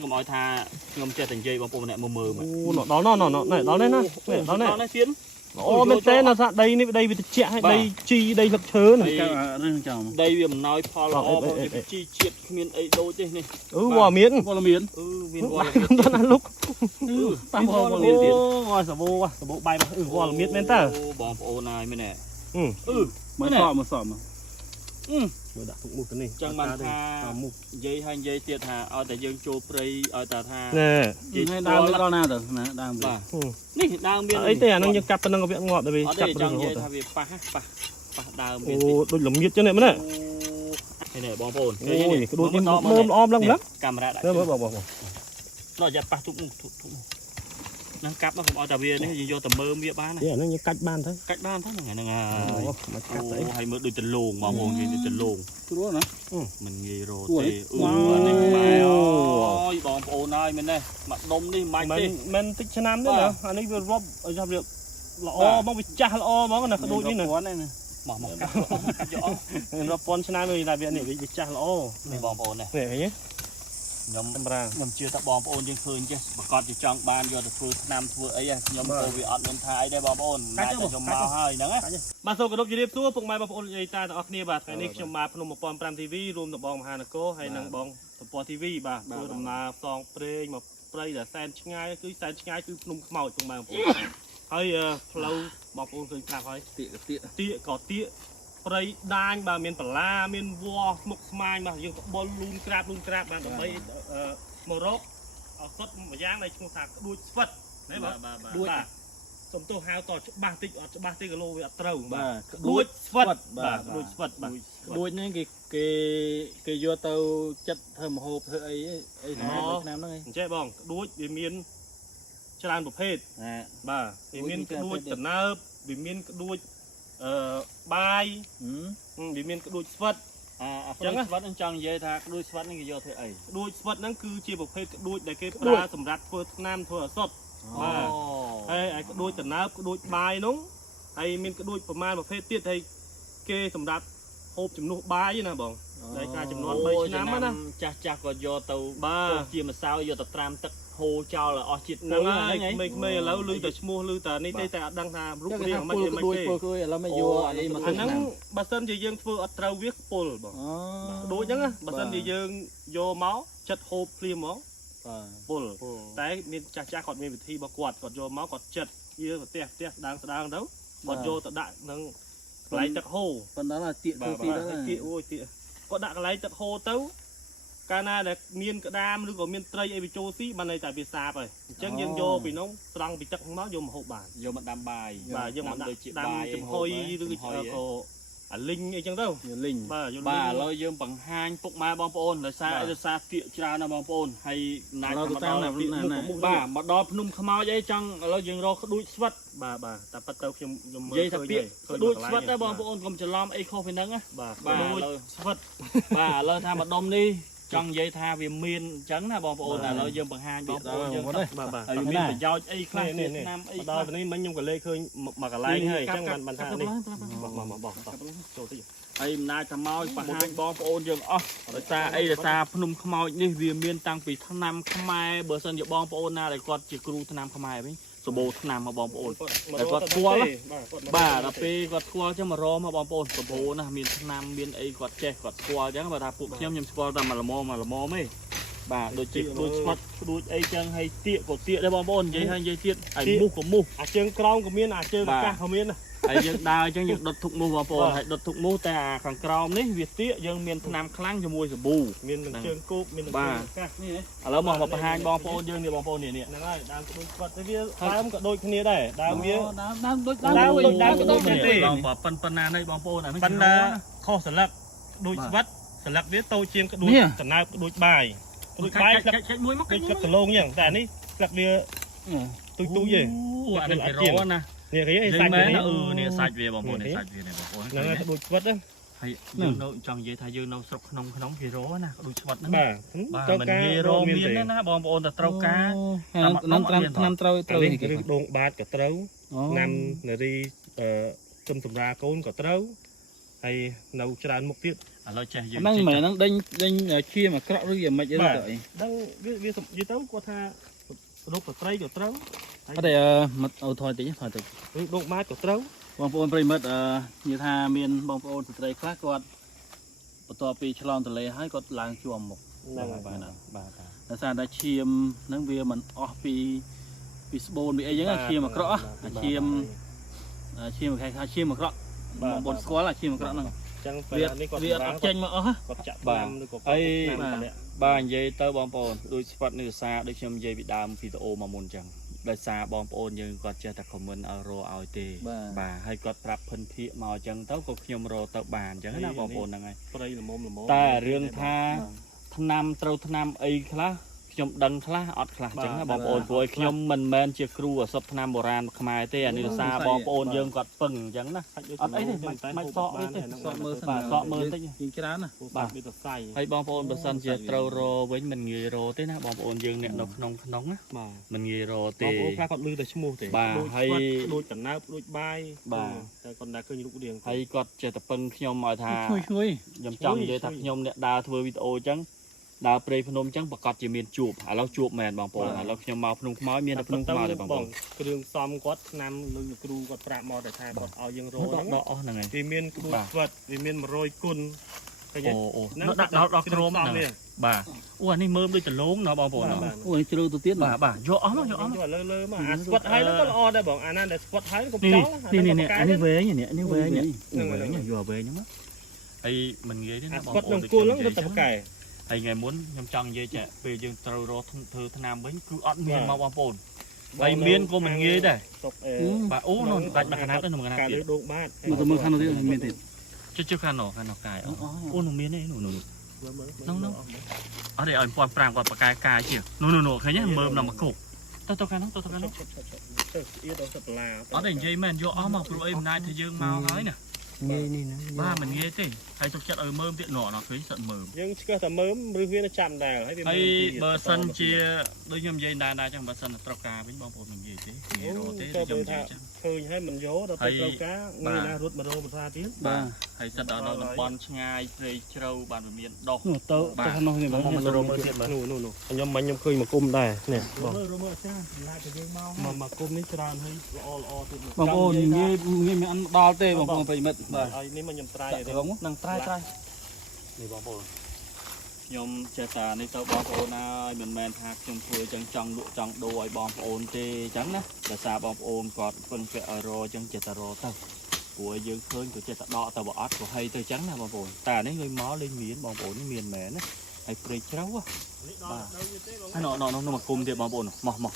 cũng nói tha ngâm chơi thành dây bằng bộ này mờ mờ mà đó đây nó tiến ô bên té là sao đây bị chẹ hay đây chi đây lập chớ này đây vì mình nói pha lò chi chiết miền ấy đôi thế này bò miến miền không thân ăn lúc bò sờ bộ bay mà bò miến lên ta bò bộ này mới nè mà sọm đã cũng một cái này chẳng bằng tha dây hay dây tiệt hà ở tại dương châu prey ở tại tha nè đang lo na rồi nè đang nè đang miền ấy thế nó như cặp nó có viện ngọt rồi cặp chẳng dây tha về pa đào miền đôi lồng miết cho này mới này cái này bò bồn cái đôi tim mơm om lắm lắm camera đã bỏ nó giật pa thúc năng cặp nó không ở tại vì này do tầm mơm bịa bán này nó như cách ban thôi hay mới đôi chân luồng mà bồn gì chân luồng đúng nè mình nghề rồi thì ôi bò bồn này mình đây mặt đông đi mày mình tích cho nam đấy nè anh ấy vừa rót ở trong việc lọ mong bị cha lọ mong là cái đôi như này bỏ một cặp nó pon cho nam là viện này bị cha lọ này bò bồn này này nhé nhầm chưa ta bò bồn trên phơi chứ mà con chỉ chọn ban vô được phơi nam phơi ấy nhầm tôi bị ọt lên thái đây bò bồn mai cho chồng màu hơi nắng áมาส่งกระดกยีเรียบตัวพวกไม้บางคนใหญ่ตาต่อเนี่ยบาดไอ้นี่ชมมาพนมปอนปรามทีวีรวมต่อบองมหานโกให้นางบองต่อปอทีวีบาดตัวดำนาซองเปรย์มาเปรย์แต่แซนช่างคือแซนช่างคือพนมขมาวตรงมาให้เราบอกคนเคยกล้าให้เตี้ยก่อเตี้ยเปรย์ด่างบาเมียนปลาเมียนวัวหมกสมายบายังบอลลูนกราบบาต่อไปมรกเอาสดมาย่างในช่วงสากดูสวัสดได้บ่ดูสมตัวหาวต่อบาติกบาติกโลวิอัตราดูสวัสดดูสวัสดดูนี่cái vô tàu chất thơm hộp thơ ấy Việt Nam đó ngay ใช่บ้องดูวิมีนชลานประเภทบ่าวิมีนกระดูตะนาวิมีนกระดูใบวิมีนกระดูสวัสดจังสวัสดิ์จังเยธาดูสวัสดิ์นี่ก็โยเธอไอ้ดูสวัสดนั่นคือจีประเภทกระดูได้เก็บปลาสำรับเพื่อน้ำถั่วสดไอ้กระดูตะนากระดูใบน้องไอ้มีนกระดูประมาณประเภทเตี้ยไอ้เกสำรับโฮบจำนวนใบนะบ้องได้การจำนวนใบชนะมั้ยนะจ้าก็โยเตาบ้าเจียมสาวโยตะตรามตะโฮเจ้าละออจิตนั่งไม่แล้วลือแต่ชั่วลือแต่นี่แต่ดังทาลูกเรียกมันยังไม่เก๋เราไม่โยอะไรมาอันนั้นบัสันจะยังฟื้นอัตราเวียกปลบ่ดูยังอ่ะบัสันจะยังโยเมาส์จัดโฮบเพลียมองปลแต่มีจ้าขอดมีวิธีบกวดกอดโยเมาส์กอดจัดเยอะกอดเตี้ยดังแสดงแล้วกอดโยตะดักนั่งไหลจากโฮคนนั้นละเตี้ยตีแล้วเตี้ยโอ้ยเตี้ยก็ดักไหลจากโฮเต้าการน่าเด็กเมียนกระดามหรือก็เมียนไตรไอวิโจซี่มันในแต่ปีศาจไปจังยังโยปีน้องตรังปีจักของน้องโยมหกบาทโยมันดำใบโยมันดำจุ่มหอยหรือก็ลิงไอจังเต้าลิงบ้าเราโยมปังห้างปุกมาบองโปนเลยซาเตี้ยจรานะบองโปนให้นายมาดอบ้ามาดอพนุ่มขมาวยัยจังเรายังรอดูสวัสดบ้าแต่ปัตเตอร์ยมยัยทับเปียดูสวัสดได้บองโปนกลมจะล้อมไอโคฟินังอ่ะบ้าเราสวัสดบ้าเราทำมาดมนี่จังยัยทาวิมีนจังนะบองโปนเราโยมปังห้างบองโปนโยมไอวิมีนเป็นยาวไอคลาสน้ำไอดอวันนี้มันยุ่งกับเลยเคยมากระไรให้จังมันทานี่บอกโจที่ไอ้นายทำเมาปังห้างบองโปนยังอ๋อไอ้ซาพนุ่มขมาวนี่วิมีนตั้งปีทั้งน้ำขมายเบอร์ซันอย่าบองโปนนะแต่ก็จิกรูทั้งน้ำขมายไหมสบู่ทั้งน้ำมาบองโปนแต่ก็ทัวร์ละบ้าแต่ปีก็ทัวร์จะมารอมาบองโปนสบู่นะมีทั้งน้ำมีไอ้ก็แจกก็ทัวร์จังมาทาปุ๊บเชี่ยมยำสปอร์ตมาละมอไม่บ้าโดยจิโดยสมัดโดยไอ้จังให้เตี้ยก็เตี้ยได้บองโปนยัยให้ยัยเตี้ยไอ้มุกก็มุกเชิงกรองก็มีเชิงกาเขามีนะไอ้ยังดาวจังยังดดทุกมูบองโปนให้ดดทุกมูแต่ขังกรองนี่เวียดเตี้ยยังมีน้ำคลั่งจะมวยสบู่มีเชิงกุ๊บมีบ้าแล้วมองมาประหารบองโปนยังเนี่ยบองโปนเนี่ยนั่นไงดาวก็จะเวียดาวก็โดยคนนี้ได้ดาวเวียดาวก็โดยเนี่ยลองปะปันนาในบองโปนอ่ะปันนาข้อสลักโดยวัดสลักเวียดโตเชียงก็โดยสนาโดยบ่ายโดยบ่ายสลักมวยมักโดยกระโลงอย่างแต่นี่สลักเวียตุ้ยอันนี้ร้อนนะเนี่ยcái ấy sạch nàyเนี่ยsạch vềบองโปนเนี่ยsạch về nàyบองโปนนั่นดูสวัสดิ์นะให้ยืนเอาจังยัยทายยืนเอาสกขนมฮีโร่นะดูสวัสดิ์นั่นบ้ามันฮีโร่มีนนะบองโปนแต่เต้ากาน้ำเต้านี่คือดงบาดกับเต้าน้ำเนี่ยดีจมสำราโกนกับเต้าให้เราจานมุกทิศ ឥឡូវចេះយើង ហ្នឹងមែនហ្នឹងដេញឈាមអាក្រក់ឬយ៉ាងម៉េចទៅ ដឹងវានិយាយទៅគាត់ថារោគស្ត្រីក៏ត្រូវ អត់ទេមកអូថយតិចឬរោគម៉ាចក៏ត្រូវ បងប្អូនប្រិមិត្តនិយាយថាមានបងប្អូនស្ត្រីខ្លះគាត់បន្ទាប់ពីឆ្លងទន្លេហើយគាត់ឡើងជួមមុខ ហ្នឹងហើយបាទ ដោយសារតែឈាមហ្នឹងវាមិនអស់ពីស្បូនពីអីចឹងឈាមអាក្រក់ឈាមអាក្រក់បងប្អូនស្គាល់ឈាមអាក្រក់ហ្នឹង ចឹងពេលនេះគាត់ វាអត់ចេញមកអស់ គាត់ចាក់តាមឬក៏គាត់ បាទនិយាយទៅបងប្អូនដូចស្វាត់នេះសាដូចខ្ញុំនិយាយពីដើមវីដេអូមកមុនចឹងដោយសារបងប្អូនយើងគាត់ចេះតែខមមិនឲ្យរឲ្យទេបាទហើយគាត់ប្រាប់ភិនភាកមកចឹងទៅក៏ខ្ញុំរទៅបានចឹងណាបងប្អូនហ្នឹងហើយ ព្រៃល្មមតែរឿងថាថ្នាំត្រូវថ្នាំអីខ្លះខ្ញុំដឹងខ្លះអត់ខ្លះចឹងណាបងប្អូនព្រោះខ្ញុំមិនមែនជាគ្រូអសពថ្នាំបុរាណខ្មែរទេអានេះសារបងប្អូនយើងគាត់ពឹងចឹងណាអត់អីទេមិនសក់អីទេសក់មើលបាទសក់មើលតិចជាច្រើនណា បាទវាទៅសៃ ហើយបងប្អូនបើសិនជាត្រូវរវិញមិនងាយរទេណាបងប្អូនយើងអ្នកនៅក្នុងណា បាទ មិនងាយរទេ បងប្អូនខ្លះគាត់លឺតែឈ្មោះទេដូចតំណើបដូចបាយបាទតែគាត់តែឃើញរូបរាង ហើយគាត់ចេះតែពឹងខ្ញុំឲ្យថា ឈ្ងុយ ខ្ញុំចង់និយាយថាខ្ញុំអ្នកដើរធ្វើវីដេអូចឹងដើរព្រៃភ្នំចឹងប្រកាសជាមានជួបឥឡូវជួបមែនបងប្អូនឥឡូវខ្ញុំមកភ្នំខ្មោចមានតែភ្នំខ្មោចទេបងប្អូន គ្រឿងសំគាត់ឆ្នាំលុយគ្រូគាត់ប្រាប់មកតែថាគាត់ឲ្យយើងរហ្នឹង ដកអស់ហ្នឹងហើយ វាមានគ្រូស្វិតវាមាន100គុណឃើញទេ អូដាក់ដល់ក្រមហ្នឹងបាទអូអានេះមើលដូចដលងណាបងប្អូន អូនេះជ្រៅទៅទៀត បាទយកអស់មកយកអស់មក លើមកអាស្វិតហើយហ្នឹងក៏ល្អដែរបងអាណាដែលស្វិតហើយក៏ចោល នេះអានេះវែងនេះវែងនេះយកវែងហ្នឹងហើយមិនងាយទេណាបងប្អូន ស្វិតនឹងគល់ហ្នឹងទៅប្រកែ ហើយថ្ងៃមុនខ្ញុំចង់និយាយចាពេលយើងត្រូវរកធ្វើថ្នាំវិញគឺអត់មានមកបងប្អូនហើយមានក៏មិនងាយដែរបាទអូនោះដាច់មកកណាត់ទៅមកកណាត់ ការ ទៀត លើដងបាត មកទៅមើលខាងនោះទៀតមានទៀត ចុះខាងនោះកាយអូនោះមានទេនោះនោះអត់ទេឲ្យ1500គាត់បកកាយកាយជានោះឃើញទេមើលដល់មកគុកទៅខាងនោះទៅខាងនោះ ទៅអៀដល់សិតឡា អត់ទេនិយាយមែនយកអស់មកព្រោះអីមិនអាចធ្វើយើងមកហើយណា ងាយនេះណា បាទមិនងាយទេហើយទុកចិត្តឲ្យមើលទៀតណឃើញសិតមើល យើងឆ្កឹះតែមើលឬវាចាំដែរហើយវា ហើយបើសិនជាដូចខ្ញុំនិយាយដែរចឹងបើសិនត្រូវការវិញបងប្អូនមិននិយាយទេនិយាយរកទេខ្ញុំនិយាយចឹង ឃើញហើយមិនយកដល់ទៅត្រូវការងាយណារត់មករោភាសាទៀត បាទហើយសិតដល់តំបន់ឆ្ងាយព្រៃជ្រៅបានវាមានដុះ ទៅខាងនោះនេះបង មករមើលទៀតមើល នោះខ្ញុំមិញខ្ញុំឃើញមកគុំដែរនេះបង មើលអាចារ្យឡាទៅយើងមក មកគុំនេះច្រើនហើយល្អទៀត បងប្អូនងាយមិនដល់ទេបងប្អូនប្រិមិត្តបាទ ហើយនេះមកខ្ញុំត្រាយ នឹងត្រាយ នេះបងប្អូនខ្ញុំចេះតានេះទៅបងប្អូនហើយមិនមែនថាខ្ញុំធ្វើចឹងចង់លក់ចង់ដូរឲ្យបងប្អូនទេចឹងណាដោយសារបងប្អូនគាត់ពឹងពាក់ឲ្យរចឹងចេះតែរទៅព្រោះយើងឃើញក៏ចេះតែដកទៅបើអត់ក៏ហីទៅចឹងណាបងប្អូនតែនេះលេងមកលេងមានបងប្អូននេះមានមែនណាហើយព្រៃជ្រៅបាទហើយនោះមកគុំទៀតបងប្អូនមក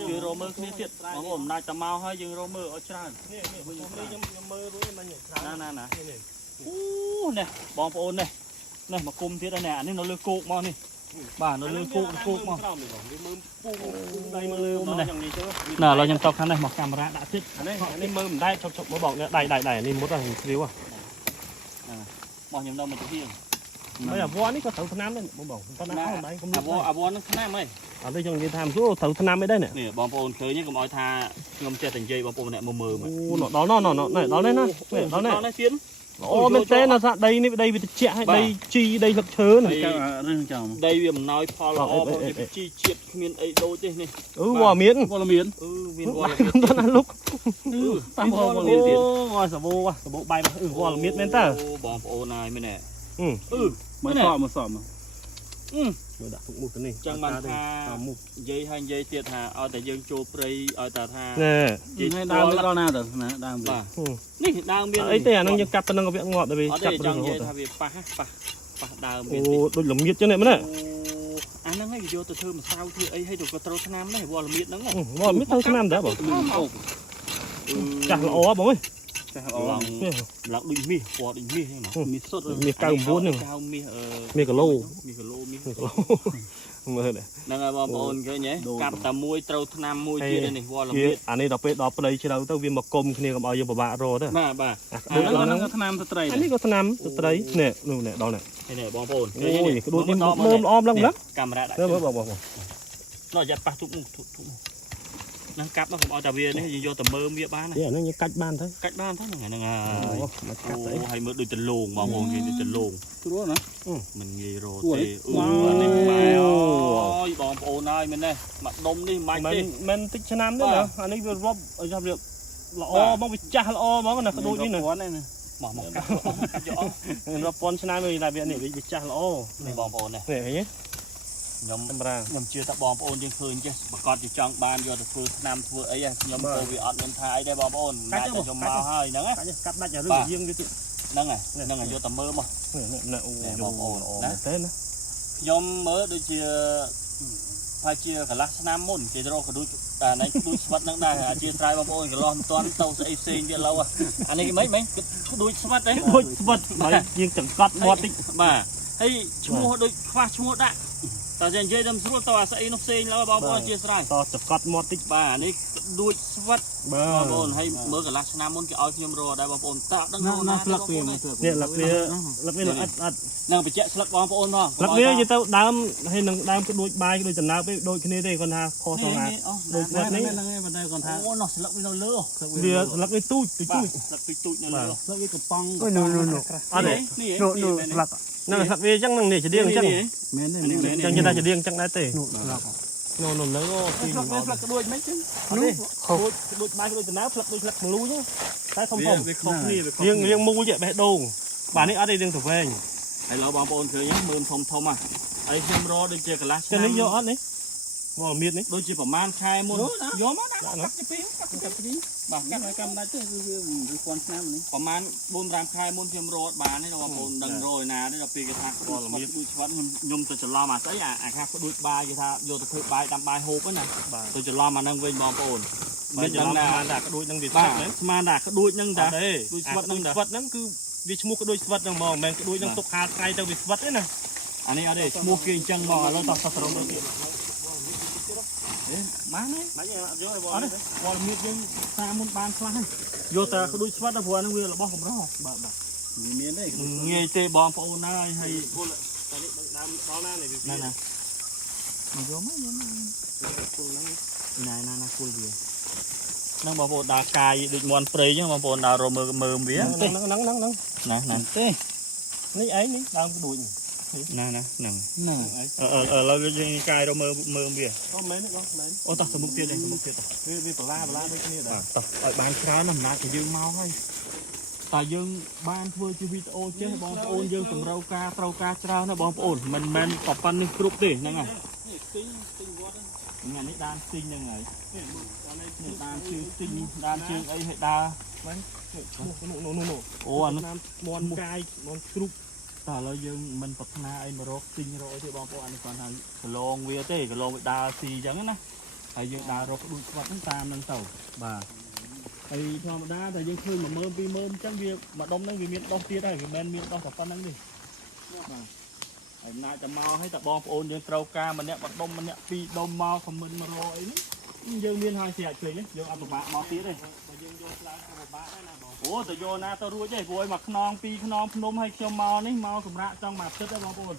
ជួយរមើលគ្នាទៀតបងប្អូនមិនដាច់តែមកហើយយើងរមើលឲ្យច្រើន ខ្ញុំមើលរួចមិនច្រើន ណាអូនេះបងប្អូននេះមកគុំទៀតហើយនេះអានេះនៅលើគោកមកនេះបាទនៅលើគោកមក វាមើលពុំដៃមកលើមកយ៉ាងនេះទៅ ណាឥឡូវខ្ញុំតបខាងនេះមកកាមេរ៉ាដាក់ទៀត អានេះមើលមិនដែរឈប់មកបងដៃនេះមុតហ្នឹងស្រីវ មកខ្ញុំដល់មកទៅទៀត ហើយអាវ៉ានេះក៏ត្រូវថ្នាំដែរបងប៉ុន្តែអត់ដៃកុំលុប អាវ៉ានឹងថ្នាំហី អត់ទេខ្ញុំនិយាយថាមិនត្រូវថ្នាំអីដែរនេះ នេះបងប្អូនឃើញកុំឲ្យថាខ្ញុំចេះតែនិយាយបងប្អូនម្នាក់មើល អូដល់នេះដល់នេះដល់នេះទៀត អូមែនទេណាសាដីនេះដីវាត្រជាក់ហើយដីជីដីស្លឹកឈើនេះ នេះចាំ ដីវាអំណោយផលល្អបងជីជាតិគ្មានអីដូចទេនេះ វ៉ាមាន ពលមាន មានវ៉ា ដល់ណាលុក តាមពលមានទៀត អូសាបូបាយវ៉ាមានមែនតើ បងប្អូនហើយមែនទេ មកសក់មក មើលដាក់ទុកមុខទៅនេះ ចឹងបានថានិយាយហើយនិយាយទៀតថាឲ្យតែយើងចូលព្រៃឲ្យតែថា ណែ នេះដើមដល់ណាទៅណាដើម បាទនេះដើមមាន អីទេអានឹងយើងកាប់ទៅនឹងវាងាប់ទៅវាចាប់ ច ទៅ ង់និ រហូ យាយ ត ថាវាប៉ះដើម អូដូចល្មៀតចឹងនេះមែនទេ អាហ្នឹងឲ្យយកទៅធ្វើម្សៅធ្វើអីឲ្យទៅក៏ត្រូវឆ្នាំដែរវល់ល្មៀតហ្នឹង វ៉ាមានទៅឆ្នាំដែរបងចាស់ល្អបងអើយ ឡើងដូចមាសពណ៌ដូចមាសហ្នឹងមាសសុទ្ធ មាស99ហ្នឹង កៅមាស មាសគីឡូ មាស មើល ហ្នឹងហើយបងប្អូនឃើញហ៎កាប់តែមួយត្រូវឆ្នាំមួយទៀតនេះវល់ល្មៀត អានេះដល់ពេលដល់ព្រៃជ្រៅទៅវាមកគុំគ្នាកុំឲ្យយើងពិបាករកទៅ បាទ អាហ្នឹងក៏ថ្នាំស្ត្រី អានេះក៏ថ្នាំស្ត្រីនេះនោះនេះដល់នេះ នេះបងប្អូន អូយដូចនេះមើលល្អម្លឹងម្លឹង កាមេរ៉ាដាក់ មើលបង នោះយ៉ាប៉ះទុក năng cặp nó không ao tà bia này do tầm mơ bia bán này Dạ nó như cách ban thôi. cách bán thế này Mà cắt đấy. hay mới đôi chân lùn mà hồ gì đôi chân lùn Chúa nè. mình nghề rồi Ủa thì đấy. mày ơi bom ồn ơi mình đây mặt đông đi mày đi Mình tích cho năm đấy nè. Anh ấy vừa rob ở trong việc lọ mong bị cha lọ mong cái đôi như này. Quán này nè. bỏ một cặp gió Rob pon cho năm rồi là việc này bị cha lọ. này bom ồn này Để nhé. nhóm Camera. nhóm chưa ta bom ồn trên khơi chứ bà con chỉ trong ban vô được phương nam thưa ấy nhóm cô bị ọt nhóm thái đây bom ồn nãy cho nhóm màu hơi nắng á Cắt đắt nhà rất riêng cái chuyện. nâng này vô tầm mơ mà Nè bom ồn thế nữa. nhóm mới đôi chia phải chia cả lát nam môn chia rồi cả đôi này đôi svat nâng đây chia trai bom ồn cái lon toàn tàu sẽ xin vậy lâu à anh ấy mấy đôi svat đấy Đôi vật mà riêng chẳng cắt bọt đi. mà hay mua đôi khoa mua đã tao dành dây đâm xuống tao sẽ nó xinแล้วbom ồn chia trai តចកត់មាត់តិច បាទនេះដួចស្វិតបងប្អូនហើយមើលកន្លះឆ្នាំមុនគេឲ្យខ្ញុំរកដែរបងប្អូនតើដឹងខ្លួនណាស្លឹកវា នេះលឹកវាអត់ នឹងបញ្ជាក់ស្លឹកបងប្អូនមក លឹកវានិយាយទៅដើមហើយនឹងដើមគឺដូចបាយដូចដំណើរទៅដូចគ្នាទេគាត់ថាខុសទៅណាដូចស្វិតនេះ ហ្នឹងឯងបណ្ដៃគាត់ថា អូនោះស្លឹកវានៅលើ វាលឹកវាទូចទូច ស្លឹកទូចនៅលើ ស្លឹកវាកំប៉ុង អត់ទេ នេះ នោះស្លាក់ហ្នឹងស្លាក់វាអញ្ចឹងនឹងនេះច្រៀងអញ្ចឹង មែនទេ ចឹងគេថាច្រៀងអញ្ចឹងដែរទេ នោះស្លឹក នោះលើទី ស្លឹកវាស្លឹកក្ដួចមិនចឹង នោះខុសដូចបាយដូចដំណើរស្លាក់ដូចស្លាក់មលូចឹងតែធំធំ វាខុសគ្នាវាខុស រៀងមូលចេះបេះដូងបាទនេះអត់ទេរៀងទៅវែង ហើយឡូវបងប្អូនឃើញមើលធំហ៎ហើយខ្ញុំរកដូចជាកន្លះ ចឹ ឆ្នាំ ងនេះយកអត់នេះមកមៀតនេះ ដូចជាប្រហែលខែមុនយកមកដាក់ ដាក់នោះ កាត់ពីកាត់ពីបាទ កាត់ឲ្យកម្មដាច់ទៅគឺវាពាន់ឆ្នាំនេះ ប្រហែល4-5ខែមុនខ្ញុំរកបានទេបងប្អូនដឹងរយណាទេដល់ពេលគេថាគាត់ល្មៀតដូចស្វិតខ្ញុំទៅច្រឡំអាស្អីអាខាដូចបាយគេថាយកទៅធ្វើបាយតាមបាយហូបហ្នឹងណា បាទ ទៅច្រឡំអាហ្នឹងវិញបងប្អូន មិនដឹងណាថាក្ដួចនឹងវាស្ បាទ លាប់ហ្នឹង ស្មានតែក្ដួចហ្នឹងតា ទេ ដូចស្វិតហ្នឹងតា ស្វិតហ្នឹងគឺវាឈ្មោះក្ដួចស្វិតហ្នឹងហ្មងមិនមែនក្ដួចហ្នឹងទុកហាលថ្ងៃទៅវាស្វិតទេណា អានេះអត់ទេឈ្មោះគេអញ្ចឹងមកឥឡូវតោះស្រោមទៅទៀតបានទេ មិនយកអត់យកឲ្យបង អត់ទេវល់មៀតយើងតាមមុនបានខ្លះហើយយកតែក្ដួចស្វិតទៅព្រោះហ្នឹងវារបស់កម្របាទបាទ មានទេ ងាយទេបងប្អូនហើយហើយ តែនេះដើមដល់ណានេះវា ណាណាមកយកមកយកមក គល់ហ្នឹង ណាគូលវាហ្នឹងបងប្អូនដើរកាយដូចមន់ព្រៃអញ្ចឹងបងប្អូនដើររមើលវា ហ្នឹង ណា ទេ នេះឯងនេះដើមក្ដួច ណាហ្នឹង ហ្នឹង ឥឡូវយើងកាយរមើលវា អូមែនទេបងមែន អូតោះទៅមុខទៀតទៅមុខទៀត វាបលាដូចគ្នាដែរ តោះឲ្យបានច្រើនណាស់អំណាចតែយើងមកហើយតែយើងបានធ្វើជាវីដេអូចេះបងប្អូនយើងតម្រូវការត្រូវការច្រើនណាបងប្អូនមិនមែនតែប៉ុណ្្នេះគ្រប់ទេហ្នឹងហើយនេះដានស្ទីងហ្នឹងហើយនេះដានជើងស្ទីងដានជើងអីឲ្យដើរ នោះ អូអានោះ មន់កាយមន់ជ្រូក តើឥឡូវយើងមិនប្រាថ្នាអីមករកស្ទីងរកអីទេបងប្អូនអានេះគាត់ថាកន្លងវាទេកន្លងវាដើរស៊ីអញ្ចឹងណាហើយយើងដើររកដូចស្វាត់ហ្នឹងតាមហ្នឹងទៅបាទហើយធម្មតាតែយើងឃើញ10000 20000អញ្ចឹងវាមួយដុំហ្នឹងវាមានដុះទៀតហើយវាមិនមានដុះតែប៉ុណ្្នឹងទេបាទហើយណាតែមកឲ្យតែបងប្អូនយើងត្រូវការម្នាក់1ដុំម្នាក់2ដុំមកខមមិន100អីហ្នឹងយើងមានហើយស្រាច់ឃើញទេយើងអត់ពិបាកមកទៀតទេតែយើងយកឡើងក៏ពិបាកដែរណាបងអូតែយកណាទៅរួចទេព្រោះឲ្យមកខ្នង2ខ្នងភ្នំឲ្យខ្ញុំមកនេះមកសម្រាប់ចង់មកទឹកទេបងប្អូន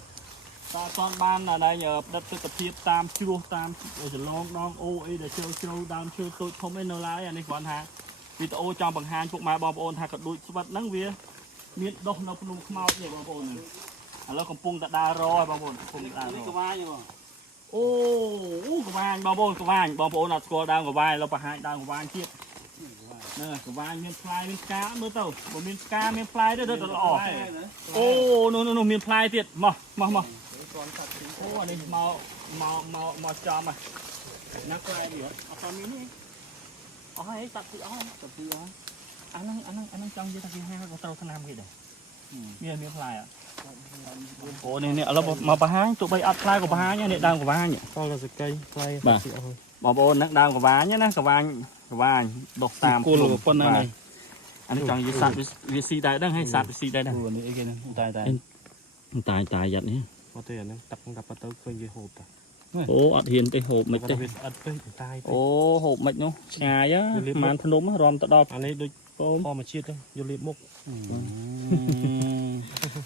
តើអត់បានណាដែរផ្ដិតទិដ្ឋភាពតាមជ្រោះតាមចលងដងអូអីដែលជ្រៅដើមឈើតូចធំឯនៅឡើយអានេះគ្រាន់ថាវីដេអូចង់បង្ហាញពុកម៉ែបងប្អូនថាក៏ដូចស្វិតហ្នឹងវាមានដុះនៅភ្នំខ្មោចនេះបងប្អូនឥឡូវកំពុងតែដើររហើយបងប្អូនកំពុងដើររ ក្បាលទេបង អូកវាញបងប្អូនកវាញបងប្អូនអត់ស្គាល់ដើមកវាញឥឡូវបង្ហាញដើមកវាញទៀតហ្នឹងកវាញមានផ្លែមានផ្កាមើលទៅបើមានផ្កាមានផ្លែទេទៅល្អអូនោះមានផ្លែទៀតមកអូអានេះមកចំណាផ្លែវាអត់មានទេអស់ហើយតាត់ពីអស់អាហ្នឹងចង់និយាយថាគេហាក៏ត្រូវឆ្នាំគេដែរមានផ្លែអត់អូនេះឥឡូវមកបង្ហាញទោះបីអត់ផ្លែក៏បង្ហាញនេះដើមកវាញ តលសកៃផ្លែ បងប្អូនហ្នឹងដើមកវាញណាកវាញដុះតាម គូលប៉ុណ្ណានេះ អានេះចង់និយាយសត្វវាស៊ីដែរដឹងហើយសត្វវាស៊ីដែរដឹង នេះអីគេហ្នឹងតែ តាយ៉ាត់នេះ អត់ទេអាហ្នឹងតាក់ទៅឃើញវាហូបតា អូអត់ហ៊ានទៅហូបមិនទេ វាអត់ពេកតាយ អូហូបមិននោះឆ្ងាយប្រហែលភ្នំរំទៅដល់ អានេះដូចធម្មជាតិយកលៀបមុខ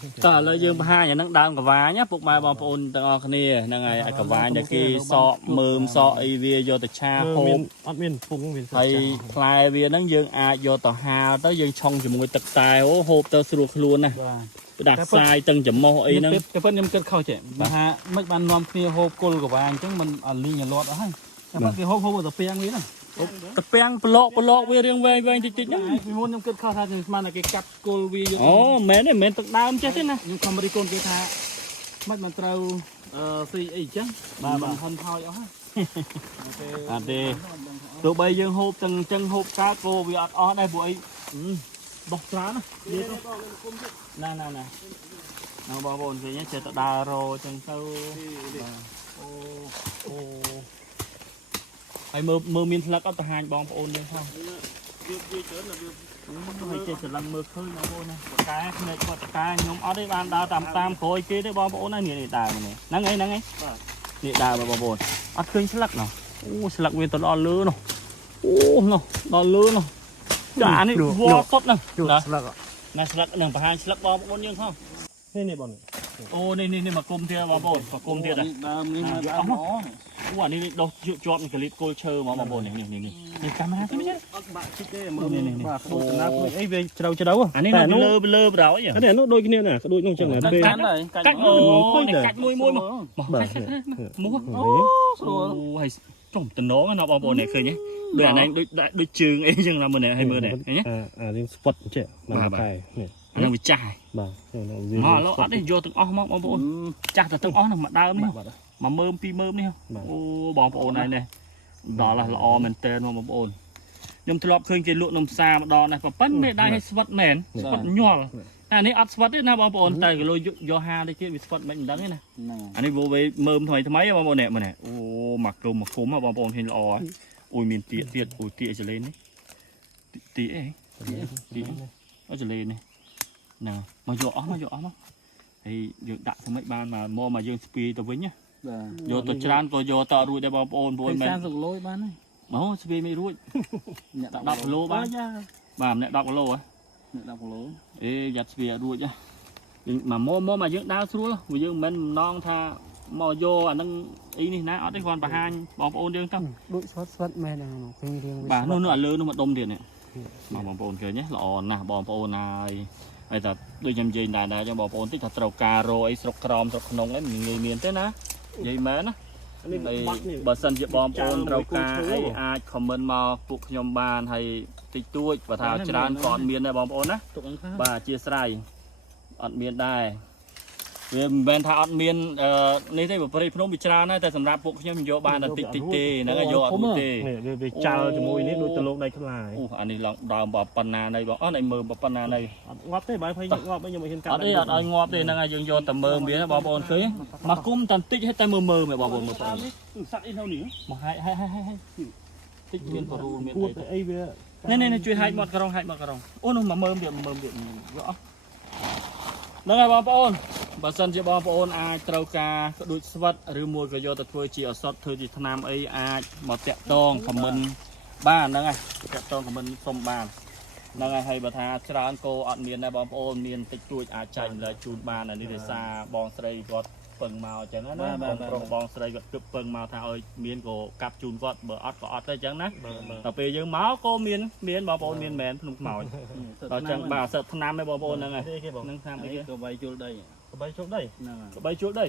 អ តើឥឡូវយើងបង្ហាញអានឹងដើមកវាញពុកម៉ែបងប្អូនទាំងអស់គ្នាហ្នឹងហើយកវាញដែលគេសក់មើមសក់អីវាយកទៅឆាហូប អត់មានពុងវា ហើយផ្លែវាហ្នឹងយើងអាចយកទៅហាលទៅយើងឆុងជាមួយទឹកតែអូហូបទៅស្រួលខ្លួនណា បាទ ដាក់ខ្សាយទាំងចំមុះអីហ្នឹង តែប៉ុន្តែខ្ញុំគិតខុសចេះបើថាមិនបាននាំគ្នាហូបគល់កវាអញ្ចឹងมันអត់លីងលាត់អស់ហើយតែបើគេហូបទៅពាំងវាហ្នឹង តពាំងប្លកវារៀងវែងតិចហ្នឹង ពីមុនខ្ញុំគិតខុសថាខ្ញុំស្មានតែគេកាត់គល់វាយក អូមែនទេមិនទឹកដើមចេះទេណា ខ្ញុំខំរីកូនគេថាមិនត្រូវស៊ីអីអញ្ចឹងបាទហិនថយអស់ហើយ អត់ទេទោះបីយើងហូបទាំងអញ្ចឹងហូបកើតក៏វាអត់អស់ដែរព្រោះអីបោះច្រើនណាណាណាបងប្អូនឃើញចេះតែដើររអញ្ចឹងទៅអូហើយមើលមានស្លឹកអត់ទៅហាញបងប្អូនយើងផង ហើយចេះច្រឡឹងមើលឃើញបងប្អូនណាបកាភ្នែកគាត់បកាខ្ញុំអត់ទេបានដើរតាមក្រោយគេទេបងប្អូនណានេះដើរហ្នឹងហើយនេះដើរបងប្អូនអត់ឃើញស្លឹកណោះអូស្លឹកវាទៅដល់លើណោះអូណោះដល់លើណោះចាអានេះវល់សុតហ្នឹងស្លឹកណាស្លឹកនឹងបង្ហាញស្លឹកបងប្អូនយើងផង នេះបង អូនេះមកគុំទៀតបងប្អូនមកគុំទៀត ដើមនេះមកអស់ អូអានេះដុសជាប់នឹងកលិតគល់ឈើហ្មងបងប្អូននេះកាមេរ៉ាទេ អត់បាក់ជិះទេមើលបាទដូចកណ្ដាលខ្លួនអីវាជ្រៅអានេះលើប្រោយ អានេះដូចគ្នាណាដូចនោះចឹងណាពេល កាច់អូកាច់មួយមកបាទមកអូស្រួលហើយចំតំណងណាបងប្អូននេះឃើញទេដូចអានេះដូចជើងអីចឹងណាមើលនេះឲ្យមើលនេះឃើញទេ អានេះស្ពតចេះមកតែនេះ អានឹងវាចាស់ បាទ មកឡូអត់ទេយកទាំងអស់មកបងប្អូនចាស់តែទាំងអស់ហ្នឹងមកដើមនេះមកមើមពីមើមនេះអូបងប្អូនហើយនេះដល់ល្អមែនតើបងប្អូនខ្ញុំធ្លាប់ឃើញគេលក់នំផ្សារម្ដងដែរប៉ុន្តែដៃឲ្យស្វិតមែនស្វិតញាល់តែនេះអត់ស្វិតទេណាបងប្អូនតែគីឡូយកហាទៅទៀតវាស្វិតមិនដឹងទេណាអានេះវាមើមថ្មីបងប្អូននេះមើលនេះអូមកគុំបងប្អូនឃើញល្អអូយមានទៀតអូយទៀតចលេននេះទីអីទីអូចលេននេះណាមកយកអស់មកហើយយើងដាក់ធ្វើម៉េចបានមកយើងស្ពីទៅវិញណាយកទៅច្រើនក៏យកតរួចដែរបងប្អូនព្រោះមិន30គីឡូបានហើយ អូស្ពីមិនរួចអ្នក10គីឡូបានបាទអ្នក10គីឡូហ៎អ្នក10គីឡូអេយ៉ាត់ស្ពីអត់រួចហ៎មកយើងដើរស្រួលព្រោះយើងមិនមែនម្ដងថាមកយកអានឹងអីនេះណាអត់ទេគ្រាន់បង្ហាញបងប្អូនយើងទៅដូចស្វិតមែនហ្នឹងឃើញរៀង បាទនោះអាលើនោះមកដុំទៀតនេះបងប្អូនឃើញទេល្អណាស់បងប្អូនហើយតែដូចខ្ញុំនិយាយដែរចឹងបងប្អូនតិចថាត្រូវការរអីស្រុកក្រមស្រុកក្នុងអីមិនងាយមានទេណានិយាយមែនណាបើសិនជាបងប្អូនត្រូវការអីអាចខមមិនមកពួកខ្ញុំបានហើយតិចតួចបើថាច្រើនក៏អត់មានដែរបងប្អូនណាបាទអធិស្ឋានអត់មានដែរវាមិនមែនថាអត់មាននេះទេប្រព្រឹត្តភ្នំវាច្រើនដែរតែសម្រាប់ពួកខ្ញុំយកបានតែតិចទេហ្នឹងហើយយកអត់រួចទេ វាចាល់ជាមួយនេះដូចទៅលោកដៃខ្លាយ អូអានេះឡងដើមប៉ុណ្ណានៃបងអត់ឲ្យមើលប៉ុណ្ណានៃ អត់ងាប់ទេបើភ័យងាប់ខ្ញុំមិនហ៊ានកាត់ អត់ទេអត់ឲ្យងាប់ទេហ្នឹងហើយយើងយកតែមើលវាបងប្អូនឃើញមកគុំតែបន្តិចឲ្យតែមើលមើលបងប្អូនមើលទៅ សត្វអីនៅនេះ មកហាយតិចមានបរូមាន ពួតអីវា នេះជួយហាយមកក្រុងអូនោះមកមើលវាយកអស់ហ្នឹងហើយបងប្អូនបើសិនជាបងប្អូនអាចត្រូវការក្ដួចស្វិតឬមួយក៏យកទៅធ្វើជាអសតធ្វើជាថ្នាំអីអាចមកតាក់តងខមមិនបានហ្នឹងហើយតាក់តងខមមិនសុំបានហ្នឹងហើយហើយបើថាច្រើនក៏អត់មានដែរបងប្អូនមានតិចតួចអាចចែកម្លែកជូនបាននេះដោយសារបងស្រីគាត់ពឹងមកអញ្ចឹងណាបងប្រុសបងស្រីគាត់គឹបពឹងមកថាឲ្យមានក៏កាប់ជូនគាត់បើអត់ក៏អត់ទៅអញ្ចឹងណាដល់ពេលយើងមកក៏មានបងប្អូនមានមែនភ្នំខ្មោចដល់អញ្ចឹងបាទសិតថ្នាំឯងបងប្អូនហ្នឹងហើយហ្នឹងថ្នាំអីក៏បីជុលដីហ្នឹងក៏បីជុលដី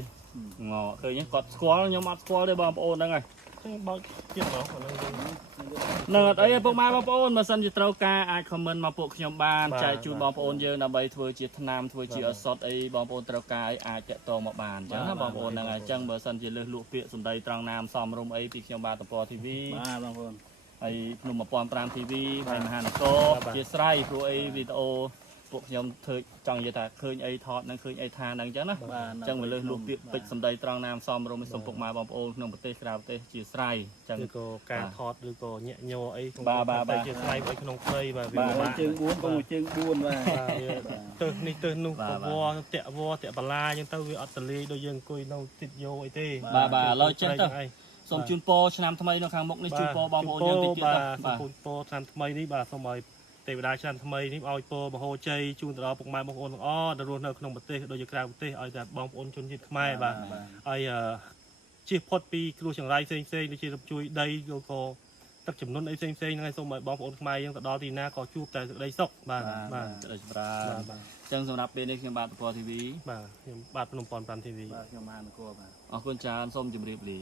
ងឃើញគាត់ស្គាល់ខ្ញុំអត់ស្គាល់ទេបងប្អូនហ្នឹងហើយ បើទៀតមក នឹងអត់អីពុកម៉ែបងប្អូនបើសិនជាត្រូវការអាចខមមិនមកពួកខ្ញុំបានចែកជូនបងប្អូនយើងដើម្បីធ្វើជាថ្នាំធ្វើជាអសតអីបងប្អូនត្រូវការអាចតាក់ទងមកបានអញ្ចឹងណាបងប្អូនហ្នឹងហើយអញ្ចឹងបើសិនជាលើសលក់ពាក្យសម្ដីត្រង់ណាមសមរម្យអីពីខ្ញុំបាទតពត TV បាទបងប្អូន ហើយភ្នំ1005 TV ហើយមហានគរជាស្រ័យព្រោះអីវីដេអូពួកខ្ញុំធ្វើចង់និយាយថាឃើញអីថតនឹងឃើញអីថាហ្នឹងអញ្ចឹងណាអញ្ចឹងមកលើសលក់ពាក្យពេចសម្ដីត្រង់ណាមសមរម្យសូមពុកម៉ែបងប្អូនក្នុងប្រទេសក្រៅប្រទេសជាស្រ័យអញ្ចឹង ឬក៏ការថតឬក៏ញាក់ញ័រអី បាទ ជាស្រ័យអីក្នុងព្រៃបាទវា បាទជើង4បងជើង4បាទ ទៅនេះទៅនោះក៏វតាក់បលាអញ្ចឹងទៅវាអត់តលាយដូចយើងអង្គុយនៅទិតយោអីទេ បាទឥឡូវចេះទៅសូមជូនពរឆ្នាំថ្មីនៅខាងមុខនេះជូនពរបងប្អូនយើងតិចទៀតបាទ សូមពរឆ្នាំថ្មីនេះបាទសូមឲ្យ ទេវតាឆ្នាំថ្មីនេះឲ្យពរមហោជ័យជូនទៅដល់ពុកម៉ែបងប្អូនទាំងអស់ដែលរស់នៅក្នុងប្រទេសដូចជាក្រៅប្រទេសឲ្យតែបងប្អូនជនជាតិខ្មែរបាទឲ្យជៀសផុតពីគ្រោះចង្រៃផ្សេងដូចជារំជួយដីឬក៏ទឹកចំនួនអីផ្សេងហ្នឹងឲ្យសូមឲ្យបងប្អូនខ្មែរយើងទៅដល់ទីណាក៏ជួបតែសេចក្តីសុខបាទបាទ សេចក្តីចម្រើនអញ្ចឹងសម្រាប់ពេលនេះខ្ញុំបាទតពធីវី បាទខ្ញុំបាទភ្នំប៉ុន5 TV បាទខ្ញុំមហានគរបាទអរគុណច្រើនសូមជម្រាបលា